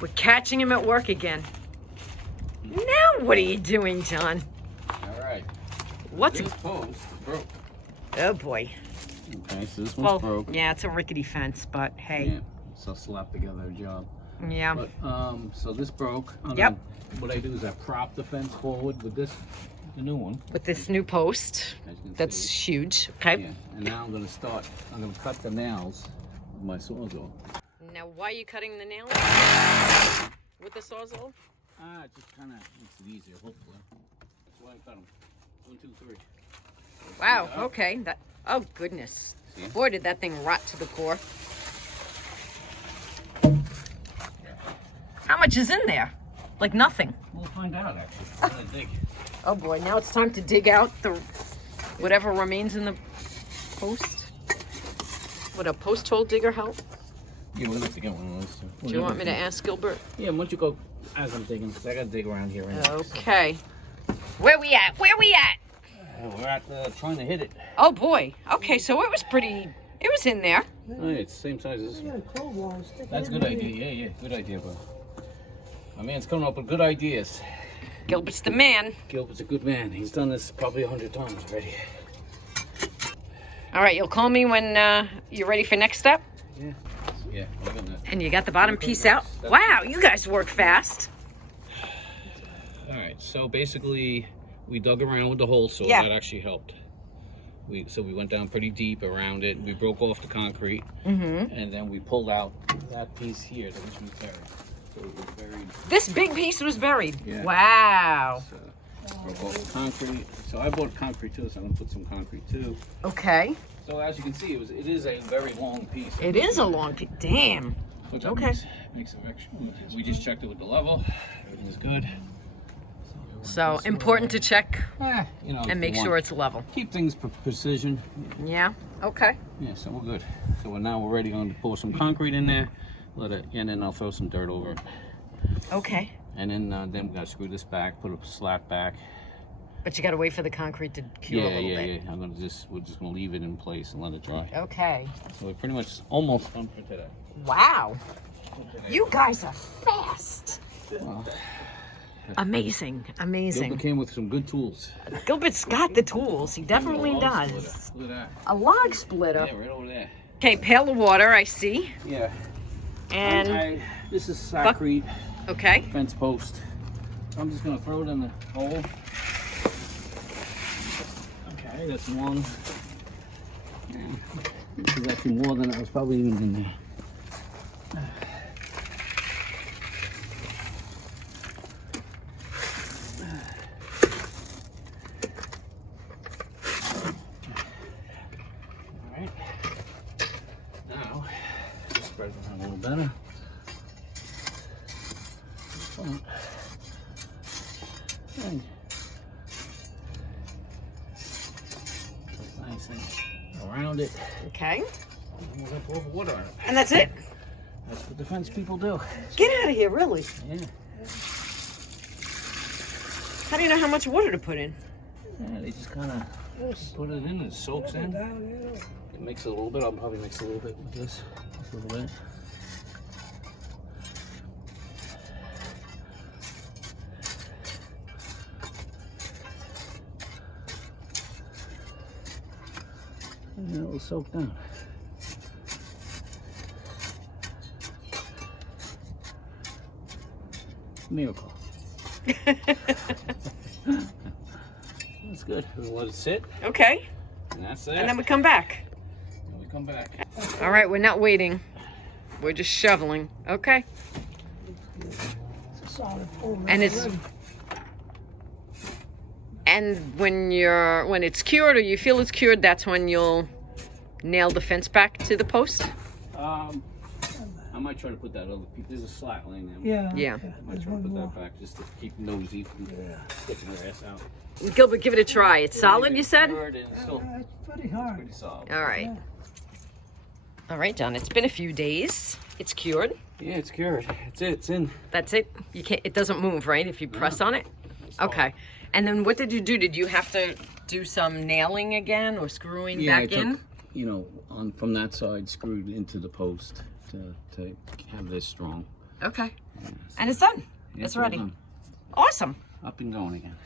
We're catching him at work again. Now what are you doing, John? All right. What's this post broke? Oh boy. Okay, so this one's broke. Yeah, it's a rickety fence, but hey. Yeah, so slap together job. Yeah. But so this broke. Yep. What I do is I prop the fence forward with this, the new one. With this new post. That's see. huge. Okay. Yeah. And now I'm gonna cut the nails with my sawzall. Now, why are you cutting the nails with the sawzall? It just kind of makes it easier, hopefully. That's why I cut them. 1, 2, 3. Wow. Okay. That. Oh goodness. See? Boy, did that thing rot to the core. How much is in there? Like nothing. We'll find out actually. We're gonna dig. Oh boy, now it's time to dig out the whatever remains in the post. Would a post hole digger help? Yeah, we're gonna have to get one of those. Do you want me to ask Gilbert? Yeah, once you go as I'm digging, because I gotta dig around here. Right Okay. Where we at? Where we at? We're at trying to hit it. Oh boy. Okay, so it was pretty. It was in there. Oh, yeah, it's the same size as this. That's a good idea. Yeah, good idea, bro. My man's coming up with good ideas. Gilbert's the man. Gilbert's a good man. He's done this probably 100 times already. All right, you'll call me when you're ready for next step. Yeah. Yeah. And you got the bottom piece out. Wow, you guys work fast. All right. So basically, we dug around with the hole saw. Yeah. That actually helped. So we went down pretty deep around it. We broke off the concrete, and then we pulled out that piece here that was buried. So it was buried. This big piece was buried. Yeah. Wow. So broke off the concrete. So I bought concrete too, so I'm gonna put some concrete too. Okay. So as you can see, it is a very long piece. It is a long piece. Damn. Which Okay. Makes some extra. We just checked it with the level. Everything is good. So important to check You know, and make sure it's level. Keep things precision. Yeah. Okay. Yeah, so we're good. So now we're ready to pour some concrete in there. And then I'll throw some dirt over it. Okay. And then we gotta screw this back, put a slat back. But you got to wait for the concrete to cure a little bit. Yeah. We're just gonna leave it in place and let it dry. Okay. So we're pretty much almost done for today. Wow. You guys are fast. Well, Amazing. Amazing. Gilbert came with some good tools. Gilbert's got the tools. He definitely does. Splitter. Look at that. A log splitter. Yeah, right over there. Okay, pail of water, I see. Yeah. And this is concrete okay. fence post. I'm just gonna throw it in the hole. Okay, that's one. Yeah. This is actually more than I was probably even in there. Alright. Now, just spread it around a little better. And nice thing around it. Okay. And we're gonna pour water on it. And that's it? That's what defense people do. Get out of here, really? Yeah. How do you know how much water to put in? Yeah, they just kind of put it in, it soaks in. It makes it a little bit. I'll probably mix a little bit with this. Just a little bit. And it will soak down. Miracle. That's good. We'll let it sit. Okay. And that's it. And then we come back. And we come back. All right, we're not waiting. We're just shoveling. Okay. And it's when it's cured or you feel it's cured, that's when you'll nail the fence back to the post. I might try to put that other piece. There's a slat laying there. Yeah. I might try to put that back just to keep nosy from sticking her ass out. Gilbert, give it a try. It's solid, you said? It's pretty hard. pretty solid. All right. All right, John. It's been a few days. It's cured. Yeah, it's cured. It's it. It's in. That's it. You can't. It doesn't move, right? If you press on it. Okay. And then what did you do? Did you have to do some nailing again or screwing back in? You know, from that side, screwed into the post to have this strong. Okay. And it's done. Yeah, It's all ready. done. Awesome. Up and going again.